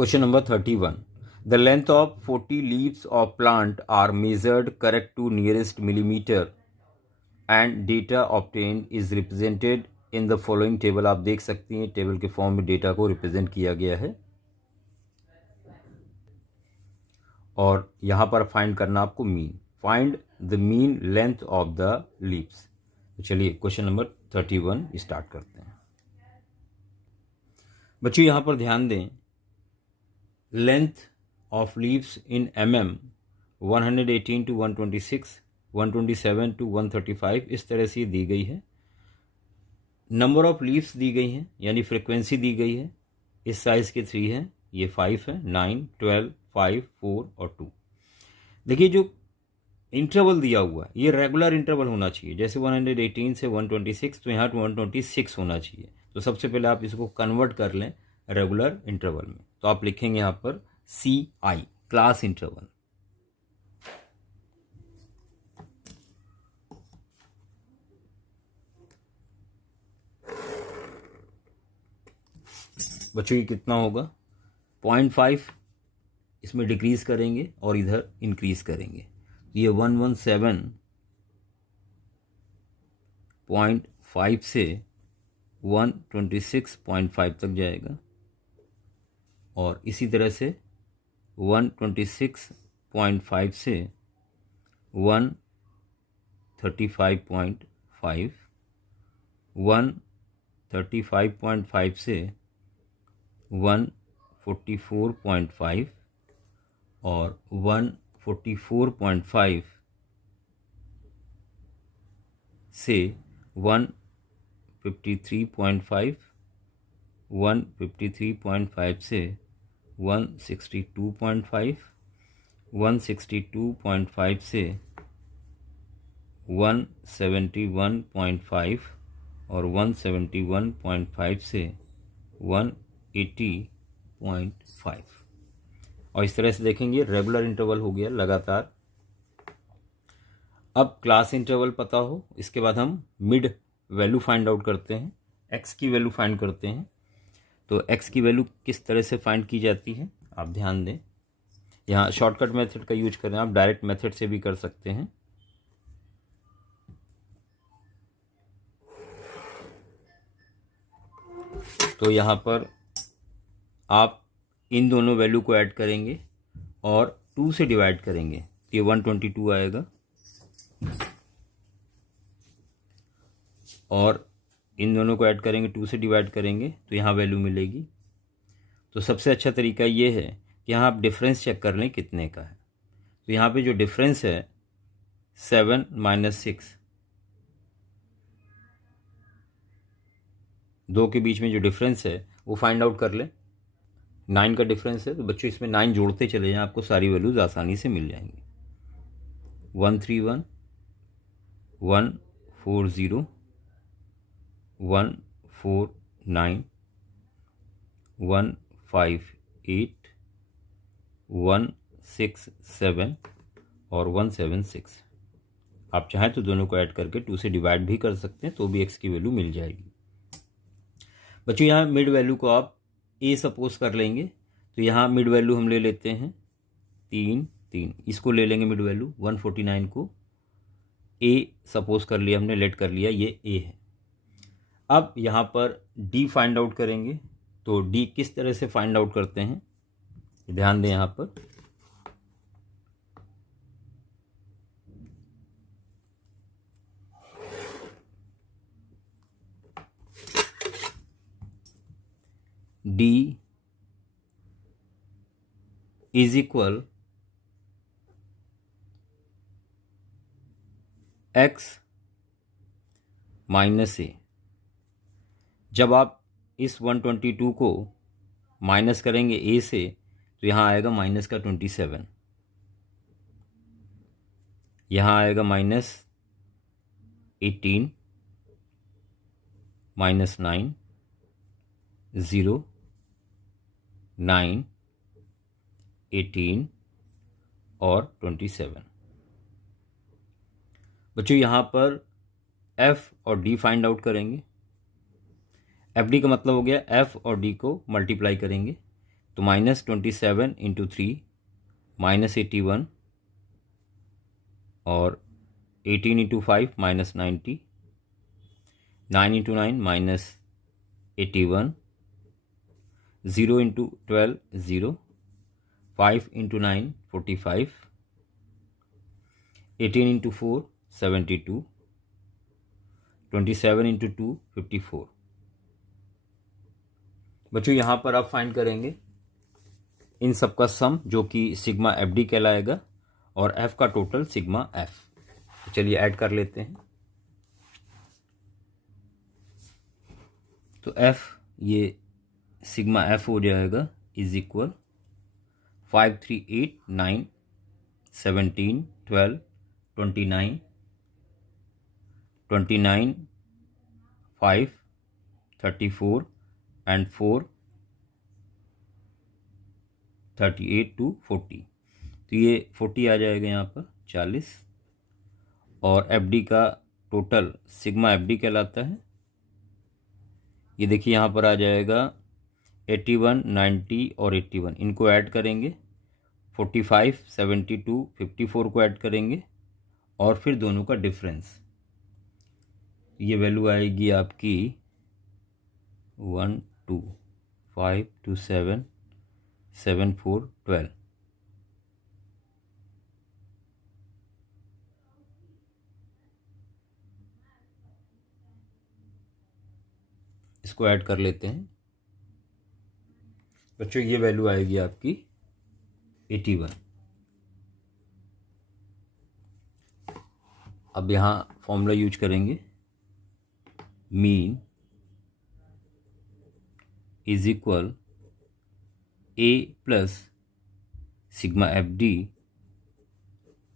Question number 31. The length of 40 leaves of plant are measured correct to nearest millimeter and data obtained is represented in the following table. आप देख सकती हैं table के form में data को represent किया गया है और यहाँ पर फाइंड करना आपको mean. Find the mean length of the leaves. तो चलिए क्वेश्चन नंबर 31 स्टार्ट करते हैं. बच्चों यहाँ पर ध्यान दें, length of leaves in mm 118 to 126, 127 to 135 इस तरह से दी गई है. नंबर ऑफ लीव्स दी गई हैं, यानी फ्रिक्वेंसी दी गई है. इस साइज़ के 3 हैं, ये 5 है, 9, 12, 5, 4 और 2. देखिए जो इंटरवल दिया हुआ है ये रेगुलर इंटरवल होना चाहिए. जैसे 118 से 126 तो यहाँ 126 होना चाहिए. तो सबसे पहले आप इसको कन्वर्ट कर लें रेगुलर इंटरवल में. तो आप लिखेंगे यहाँ पर CI, क्लास इंटरवल. बच्चों ये कितना होगा? 0.5 इसमें डिक्रीज करेंगे और इधर इंक्रीज करेंगे. ये 117.5 से 126.5 तक जाएगा और इसी तरह से 126.5 से 135.5, 135.5 से 144.5 और 144.5 से 153.5, 153.5 से 162.5, 162.5 से 171.5 और 171.5 से 180.5. और इस तरह से देखेंगे रेगुलर इंटरवल हो गया लगातार. अब क्लास इंटरवल पता हो, इसके बाद हम मिड वैल्यू फाइंड आउट करते हैं, एक्स की वैल्यू फाइंड करते हैं. तो एक्स की वैल्यू किस तरह से फाइंड की जाती है आप ध्यान दें. यहाँ शॉर्टकट मेथड का यूज करें, आप डायरेक्ट मेथड से भी कर सकते हैं. तो यहाँ पर आप इन दोनों वैल्यू को ऐड करेंगे और 2 से डिवाइड करेंगे. ये 122 आएगा और इन दोनों को ऐड करेंगे, 2 से डिवाइड करेंगे तो यहाँ वैल्यू मिलेगी. तो सबसे अच्छा तरीका ये है कि यहाँ आप डिफरेंस चेक कर लें कितने का है. तो यहाँ पे जो डिफरेंस है 7 - 6, 2 के बीच में जो डिफरेंस है वो फाइंड आउट कर लें. 9 का डिफरेंस है तो बच्चों इसमें 9 जोड़ते चले जाएं, आपको सारी वैल्यूज आसानी से मिल जाएंगी. 131, 140, 149, 158, 167 और 176. आप चाहें तो दोनों को ऐड करके 2 से डिवाइड भी कर सकते हैं तो भी एक्स की वैल्यू मिल जाएगी. बच्चों यहाँ मिड वैल्यू को आप ए सपोज कर लेंगे. तो यहाँ मिड वैल्यू हम ले लेते हैं 3, 3. इसको ले लेंगे मिड वैल्यू 149 को ए सपोज कर लिया हमने, लेट कर लिया, ये ए है. अब यहाँ पर डी फाइंड आउट करेंगे. तो डी किस तरह से फाइंड आउट करते हैं ध्यान दें. यहाँ पर D is equal X minus A. जब आप इस 122 को माइनस करेंगे ए से तो यहाँ आएगा माइनस का 27, यहाँ आएगा माइनस 18, माइनस 9, 0, 9, 18 और 27. बच्चों यहाँ पर एफ और डी फाइंड आउट करेंगे. एफ डी का मतलब हो गया एफ और डी को मल्टीप्लाई करेंगे. तो -27 इंटू 3 -81 और 18 into 5 -90, 9 into 9 -81, 0 into 12 0, 5 into 9 45, 18 into 4 72, 27 into 2 54। बच्चों यहाँ पर आप फाइंड करेंगे इन सब का सम जो कि सिग्मा एफ डी कहलाएगा और एफ का टोटल सिग्मा एफ। तो चलिए ऐड कर लेते हैं। तो एफ ये सिग्मा एफ हो जाएगा इज इक्वल 5 3 8 9 17 12 29 29 5 34 एंड 4 38 to 40। तो ये 40 आ जाएगा यहाँ पर 40 और एफ डी का टोटल सिग्मा एफ डी कहलाता है। ये देखिए यहाँ पर आ जाएगा 81 90 और 81, इनको ऐड करेंगे 45 72 54 को ऐड करेंगे और फिर दोनों का डिफरेंस, ये वैल्यू आएगी आपकी 1 2 5 2 7 7 4 12। इसको ऐड कर लेते हैं बच्चों, ये वैल्यू आएगी आपकी 81। अब यहाँ फॉर्मूला यूज करेंगे, mean is equal A plus sigma F D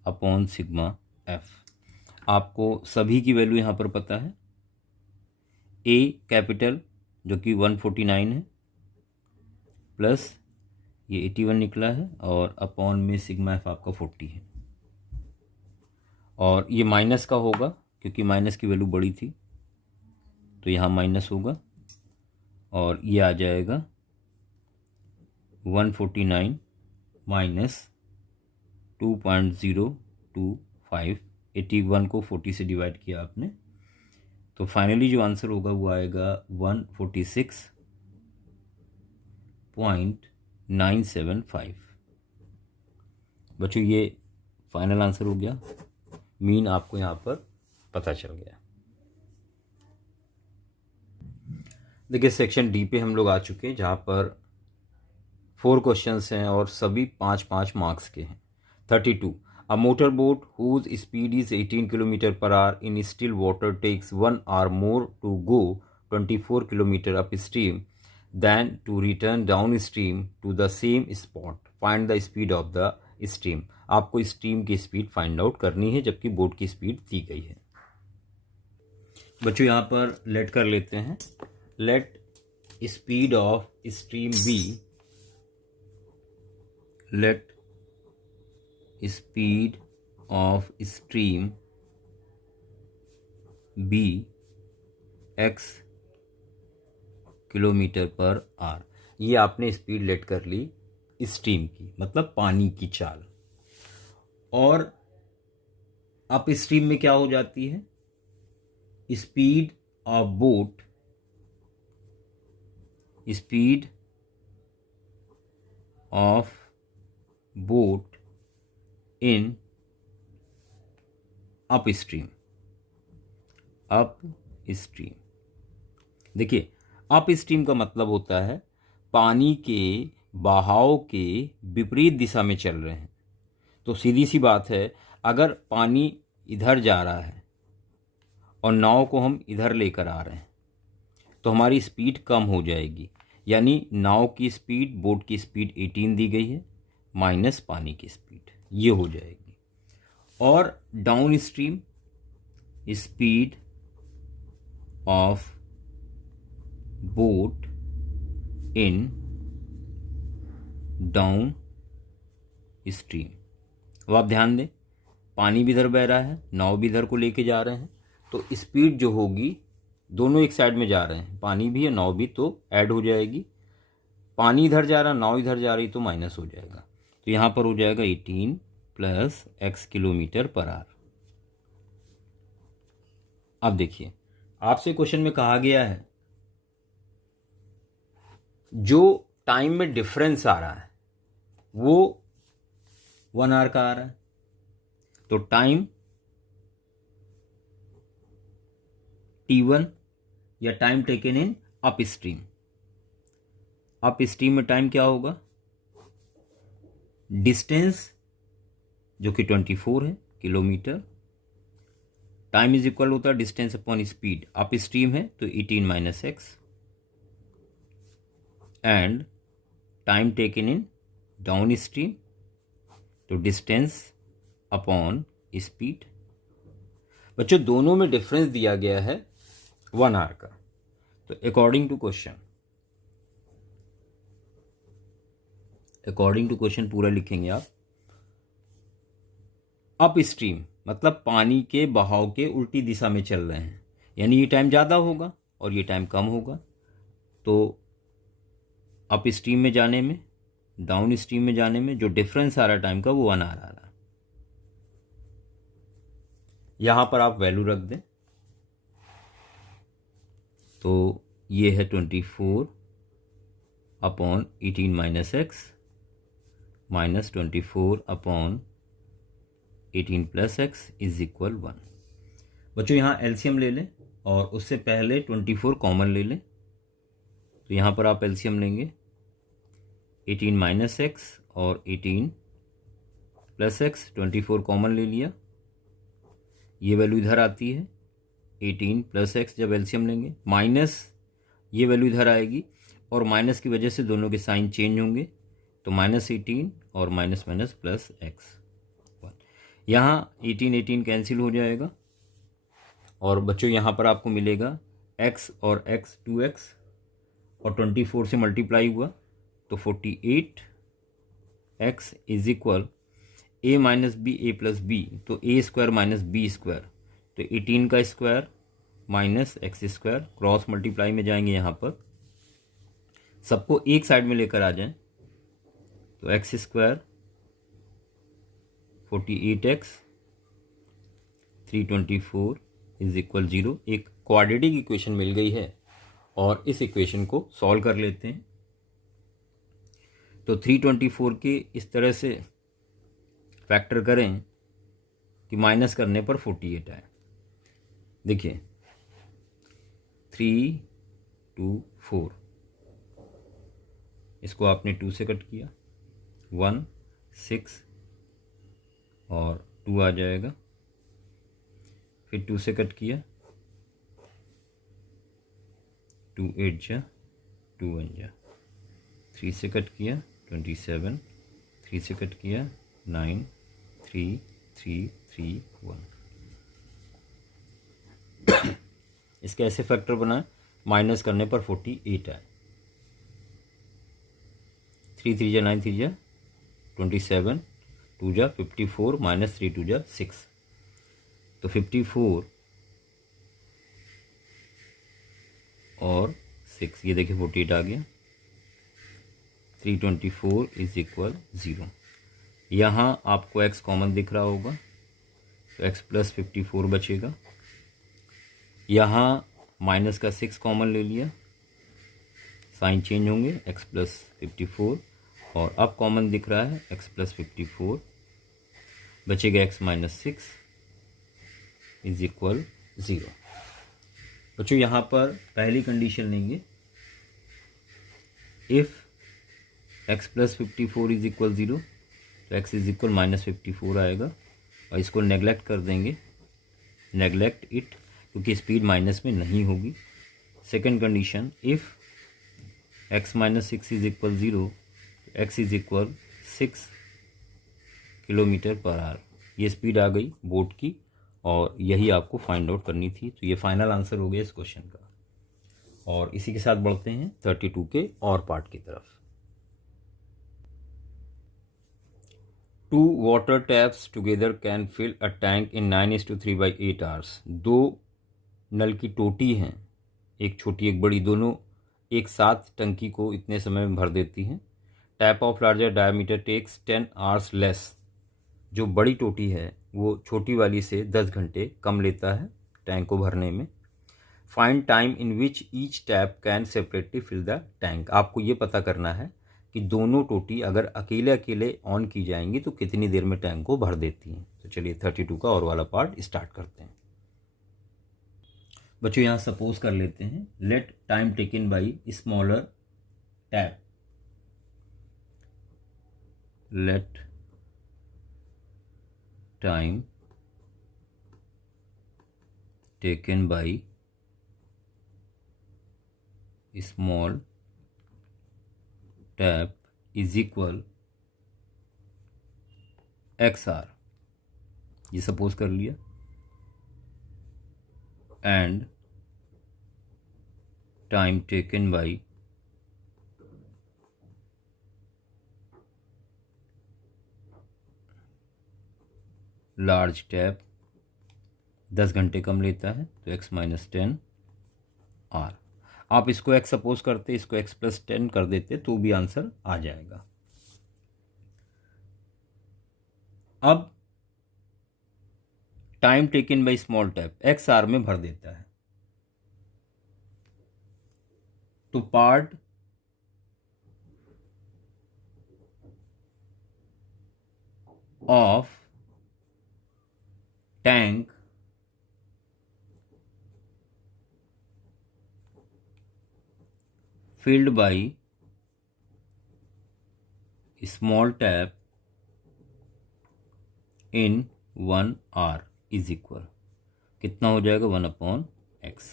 upon sigma F. आपको सभी की वैल्यू यहाँ पर पता है। ए कैपिटल जो कि 149 है प्लस ये 81 निकला है और अपॉन में सिग्मा एफ आपका 40 है और ये माइनस का होगा क्योंकि माइनस की वैल्यू बड़ी थी तो यहाँ माइनस होगा और ये आ जाएगा 149 माइनस 2.025। 81 को 40 से डिवाइड किया आपने तो फाइनली जो आंसर होगा वो आएगा 146.975। बच्चों ये फाइनल आंसर हो गया, मीन आपको यहाँ पर पता चल गया। देखिए सेक्शन डी पे हम लोग आ चुके हैं जहाँ पर 4 क्वेश्चंस हैं और सभी 5-5 मार्क्स के हैं। 32 a motor boat whose speed is 18 kilometre per hour in still water takes 1 hour more to go 24 kilometre upstream then to return downstream to the same spot, find the speed of the stream. आपको stream की speed find out करनी है जबकि boat की speed दी गई है। बच्चों यहाँ पर लेट कर लेते हैं, let speed of stream be, let speed of stream be x kilometre per hour. ये आपने स्पीड लेट कर ली स्ट्रीम की, मतलब पानी की चाल। और अप स्ट्रीम में क्या हो जाती है, speed of boat, speed of boat in up stream, up stream. देखिए अप स्ट्रीम का मतलब होता है पानी के बहाव के विपरीत दिशा में चल रहे हैं। तो सीधी सी बात है, अगर पानी इधर जा रहा है और नाव को हम इधर लेकर आ रहे हैं तो हमारी स्पीड कम हो जाएगी, यानी नाव की स्पीड, बोट की स्पीड 18 दी गई है माइनस पानी की स्पीड, ये हो जाएगी। और down stream speed of boat in down stream. अब आप ध्यान दें, पानी भी इधर बह रहा है, नाव भी इधर को लेके जा रहे हैं, तो स्पीड जो होगी दोनों एक साइड में जा रहे हैं, पानी भी है नाव भी, तो ऐड हो जाएगी। पानी इधर जा रहा, नाव इधर जा रही, तो माइनस हो जाएगा। तो यहाँ पर हो जाएगा 18 plus x kilometre per our. अब देखिए, आपसे क्वेश्चन में कहा गया है जो टाइम में डिफरेंस आ रहा है वो 1 आवर का आ रहा है। तो टाइम t1 या time taken in up stream, up stream में टाइम क्या होगा, डिस्टेंस जो कि 24 है किलोमीटर, टाइम इज इक्वल होता है distance upon speed, up stream है तो 18 minus x, and time taken in down stream तो डिस्टेंस अपॉन स्पीड। बच्चों दोनों में डिफरेंस दिया गया है 1 आवर का। तो अकॉर्डिंग टू क्वेश्चन पूरा लिखेंगे आप। अप स्ट्रीम मतलब पानी के बहाव के उल्टी दिशा में चल रहे हैं, यानी ये टाइम ज़्यादा होगा और ये टाइम कम होगा। तो अप स्ट्रीम में जाने में, डाउन स्ट्रीम में जाने में जो डिफरेंस आ रहा है टाइम का वो 1 आवर आ रहा है। यहाँ पर आप वैल्यू रख दें तो ये है 24 upon 18 minus x minus 24 upon 18 plus x is equal 1। बच्चों यहाँ एलसीएम ले लें और उससे पहले 24 कॉमन ले लें। तो यहाँ पर आप एलसीएम लेंगे 18 माइनस एक्स और 18 प्लस एक्स, 24 कॉमन ले लिया, ये वैल्यू इधर आती है 18 प्लस एक्स। जब एलसीएम लेंगे माइनस ये वैल्यू इधर आएगी और माइनस की वजह से दोनों के साइन चेंज होंगे, तो माइनस 18 और माइनस माइनस प्लस एक्स। यहाँ 18 कैंसिल हो जाएगा और बच्चों यहाँ पर आपको मिलेगा x और x 2x और 24 से मल्टीप्लाई हुआ तो 48 x is equal a minus b a plus b, तो a square minus b square, तो 18 का square minus x square, cross multiply में जाएंगे यहाँ पर, सबको एक साइड में लेकर आ जाएं तो x square 48x 324 is equal 0। एक क्वाड्रेटिक इक्वेशन मिल गई है और इस इक्वेशन को सॉल्व कर लेते हैं। तो 324 के इस तरह से फैक्टर करें कि माइनस करने पर 48 आए। देखिए 3 2 4, इसको आपने 2 से कट किया, 1 6 और 2 आ जाएगा, फिर 2 से कट किया, 2 8 जा, 2 1 जा, 3 से कट किया 27, 3 से कट किया 9 3 3 3 1। इसके ऐसे फैक्टर बनाए माइनस करने पर 48 आए। 3 3 जा 9 3 जा 27, 2 जा 54 माइनस 3 2 जा 6, तो 54 और 6, ये देखिए 48 आ गया। 324 इज इक्वल 0। यहाँ आपको x कॉमन दिख रहा होगा तो x प्लस 54 बचेगा। यहाँ माइनस का 6 कॉमन ले लिया, साइन चेंज होंगे, x प्लस 54, और अब कॉमन दिख रहा है x प्लस 54, बचेगा x माइनस 6 इज इक्वल 0। बच्चों यहाँ पर पहली कंडीशन लेंगे, if x plus 54 is equal 0 तो x इज इक्वल माइनस 54 आएगा, और इसको नेगलेक्ट कर देंगे, नेगलेक्ट इट, क्योंकि स्पीड माइनस में नहीं होगी। Second condition, if x minus 6 is equal 0 तो x is equal 6 kilometre per hour. ये स्पीड आ गई बोट की और यही आपको फाइंड आउट करनी थी। तो ये फाइनल आंसर हो गया इस क्वेश्चन का। और इसी के साथ बढ़ते हैं 32 के और पार्ट की तरफ। 2 water taps together can fill a tank in 9:3/8 hours. 2 नल की टोटी हैं, एक छोटी एक बड़ी, दोनों एक साथ टंकी को इतने समय में भर देती हैं। Tap of larger diameter takes 10 hours less, जो बड़ी टोटी है वो छोटी वाली से 10 घंटे कम लेता है टैंक को भरने में। Find time in which each tap can separately fill the tank. आपको ये पता करना है कि दोनों टोटी अगर अकेले अकेले ऑन की जाएंगी तो कितनी देर में टैंक को भर देती हैं। तो चलिए 32 का और वाला पार्ट स्टार्ट करते हैं। बच्चों यहाँ सपोज कर लेते हैं, let time taken by smaller tap, let time taken by small tap is equal x r, ये सपोज कर लिया, and time taken by large tap 10 घंटे कम लेता है तो x माइनस 10 आर। आप इसको x सपोज करते, इसको x प्लस 10 कर देते तो भी आंसर आ जाएगा। अब time taken by small tap x r में भर देता है, तो part of tank filled by small tap in 1 hour is equal, कितना हो जाएगा 1/x।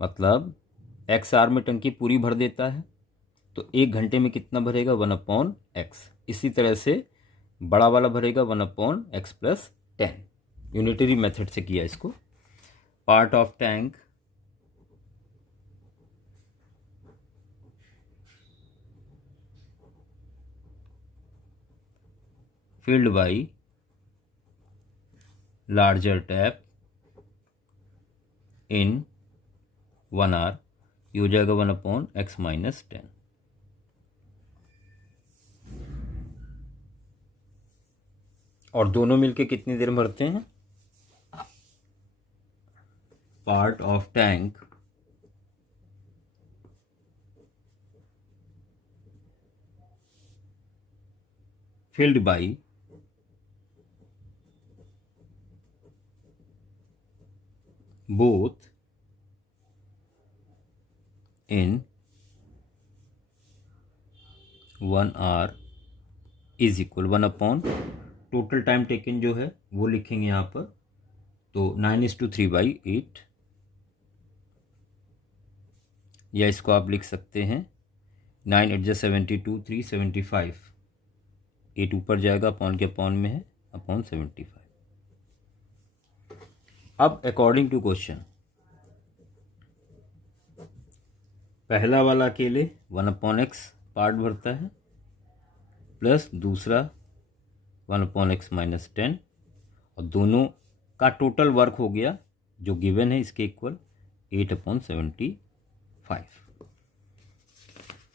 मतलब एक्स आर में टंकी पूरी भर देता है तो 1 घंटे में कितना भरेगा 1/x। इसी तरह से बड़ा वाला भरेगा 1/x प्लस 10। यूनिटरी मेथड से किया इसको। Part of tank filled by larger tap in 1 hour, ये हो जाएगा 1/x माइनस 10। और दोनों मिलके कितनी देर में भरते हैं? Part of tank filled by both in 1 hour is equal 1/, total time taken जो है वो लिखेंगे यहाँ पर, तो 9:3/8, या इसको आप लिख सकते हैं 9 × 72 375, 8 ऊपर जाएगा, अपॉन के अपॉन में है, अपॉन 75। अब अकॉर्डिंग टू क्वेश्चन पहला वाला अकेले 1/x पार्ट भरता है, प्लस दूसरा 1/x माइनस 10, और दोनों का टोटल वर्क हो गया जो गिवन है इसके इक्वल 8/75।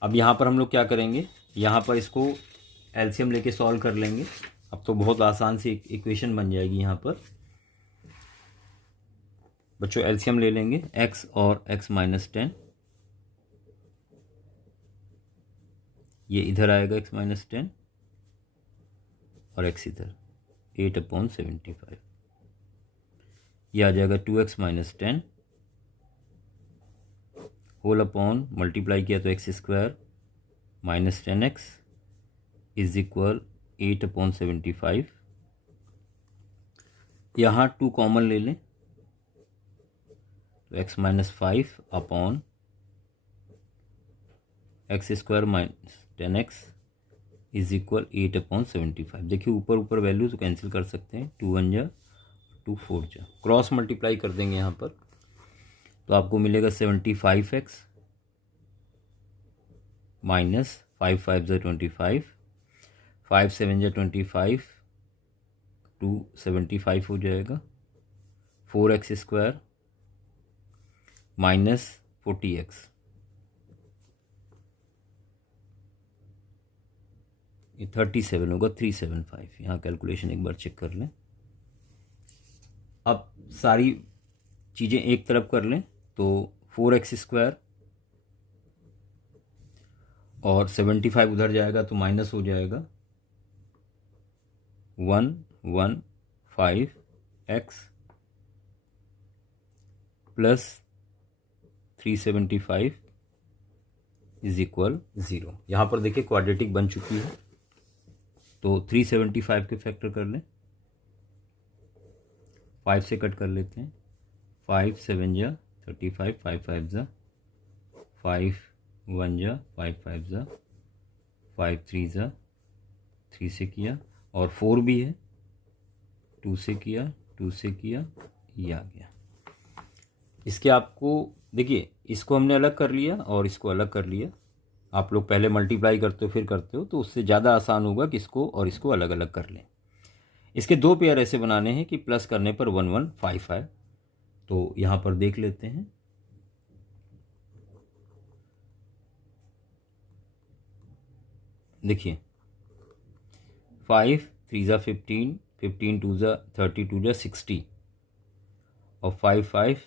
अब यहाँ पर हम लोग क्या करेंगे, यहाँ पर इसको एलसीएम लेके सॉल्व कर लेंगे। अब तो बहुत आसान सी इक्वेशन बन जाएगी यहाँ पर। बच्चों एलसीएम ले लेंगे, x और x माइनस 10, ये इधर आएगा x माइनस 10 और x इधर 8/75, ये आ जाएगा 2x minus 10 whole upon multiply किया तो x² minus 10x is equal 8/75। यहाँ 2 कॉमन ले लें तो x minus 5 upon x² minus 10x is equal 8/75। देखिए ऊपर ऊपर वैल्यू तो कैंसिल कर सकते हैं, 2 1 जा 2 4 जा, क्रॉस मल्टीप्लाई कर देंगे यहाँ पर तो आपको मिलेगा 75x माइनस 5 5 जा 25, 5 7 जा 25, 275 हो जाएगा, 4x² माइनस 40x ये 37 होगा, 375। यहाँ कैलकुलेशन एक बार चेक कर लें। अब सारी चीज़ें एक तरफ कर लें तो 4x² और 75 उधर जाएगा तो माइनस हो जाएगा 115x प्लस 375 इज इक्वल 0। यहाँ पर देखिए क्वाड्रेटिक बन चुकी है, तो 375 के फैक्टर कर लें, 5 से कट कर लेते हैं, 5 7 जा 35, 5 5 जा 5 1 जा 5 5 जा 5 3 जा 3 से किया, और 4 भी है, 2 से किया, 2 से किया, ये आ गया। इसके आपको देखिए, इसको हमने अलग कर लिया और इसको अलग कर लिया। आप लोग पहले मल्टीप्लाई करते हो फिर करते हो, तो उससे ज़्यादा आसान होगा कि इसको और इसको अलग अलग कर लें। इसके दो पेयर ऐसे बनाने हैं कि प्लस करने पर 1 1 5 5। तो यहाँ पर देख लेते हैं। देखिए 5 3 जा 15, 15 2 जा 32 जा 60 और 5 5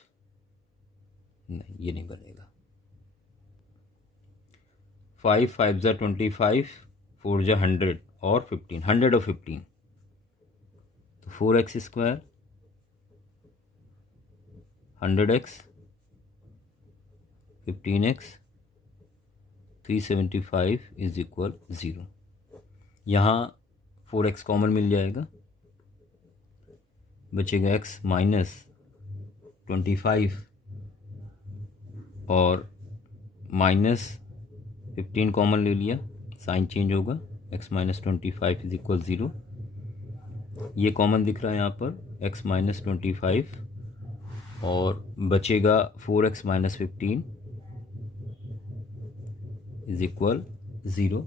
नहीं, ये नहीं बनेगा। 5 5 जा 25, 4 जा 100 और 15, 100 और 15, तो 4x², 100x, 15x, 375 is equal 0। यहाँ 4x कॉमन मिल जाएगा, बचेगा x माइनस 25 और माइनस 15 कॉमन ले लिया, साइन चेंज होगा, x माइनस 25 इज इक्वल 0। ये कॉमन दिख रहा है यहाँ पर, x माइनस 25 और बचेगा 4x माइनस 15 इज इक्वल 0।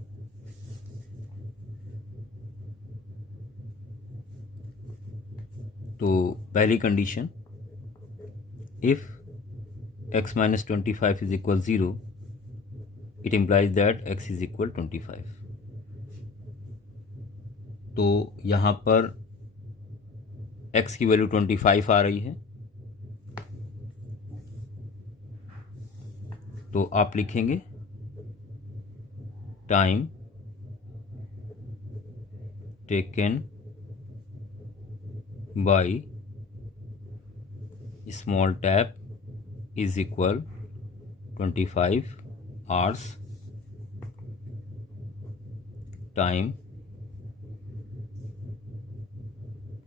तो पहली condition, if x minus 25 is equal 0, it implies that x is equal 25। तो यहाँ पर x की वैल्यू 25 आ रही है, तो आप लिखेंगे time taken by small tap is equal 25 hours, time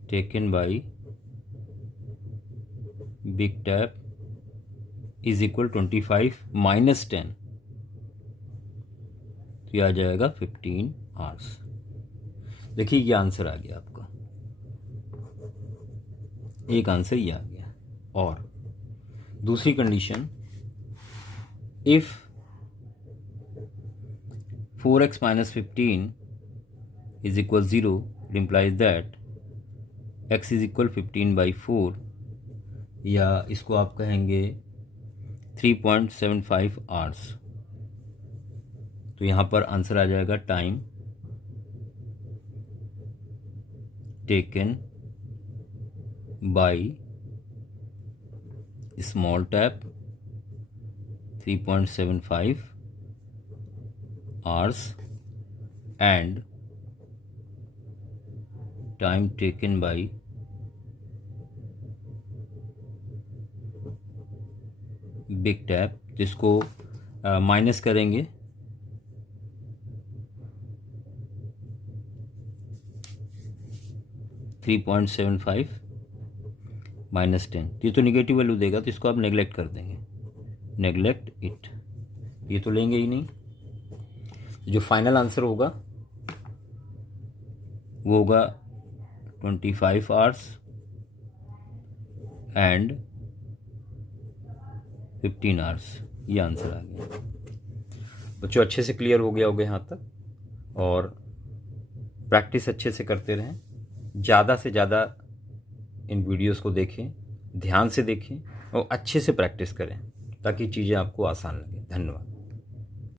taken by big tap is equal 25 minus 10, तो यह आ जाएगा 15 hours। देखिए ये आंसर आ गया आपका, एक आंसर ये आ गया। और दूसरी condition, if 4x minus 15 is equal 0, it implies that x is equal 15 by 4, या इसको आप कहेंगे 3.75 hours। तो यहाँ पर आंसर आ जाएगा time taken by small tap 3.75 hours and time taken by big tap, जिसको माइनस करेंगे 3.75 माइनस 10, ये तो निगेटिव वैल्यू देगा, तो इसको आप नेगलेक्ट कर देंगे, नेगलेक्ट इट, ये तो लेंगे ही नहीं। जो फाइनल आंसर होगा वो होगा 25 hours एंड 15 hours, ये आंसर आ गया। बच्चों अच्छे से क्लियर हो गया होगा यहाँ तक, और प्रैक्टिस अच्छे से करते रहें, ज़्यादा से ज़्यादा इन वीडियोस को देखें, ध्यान से देखें और अच्छे से प्रैक्टिस करें ताकि चीज़ें आपको आसान लगें। धन्यवाद।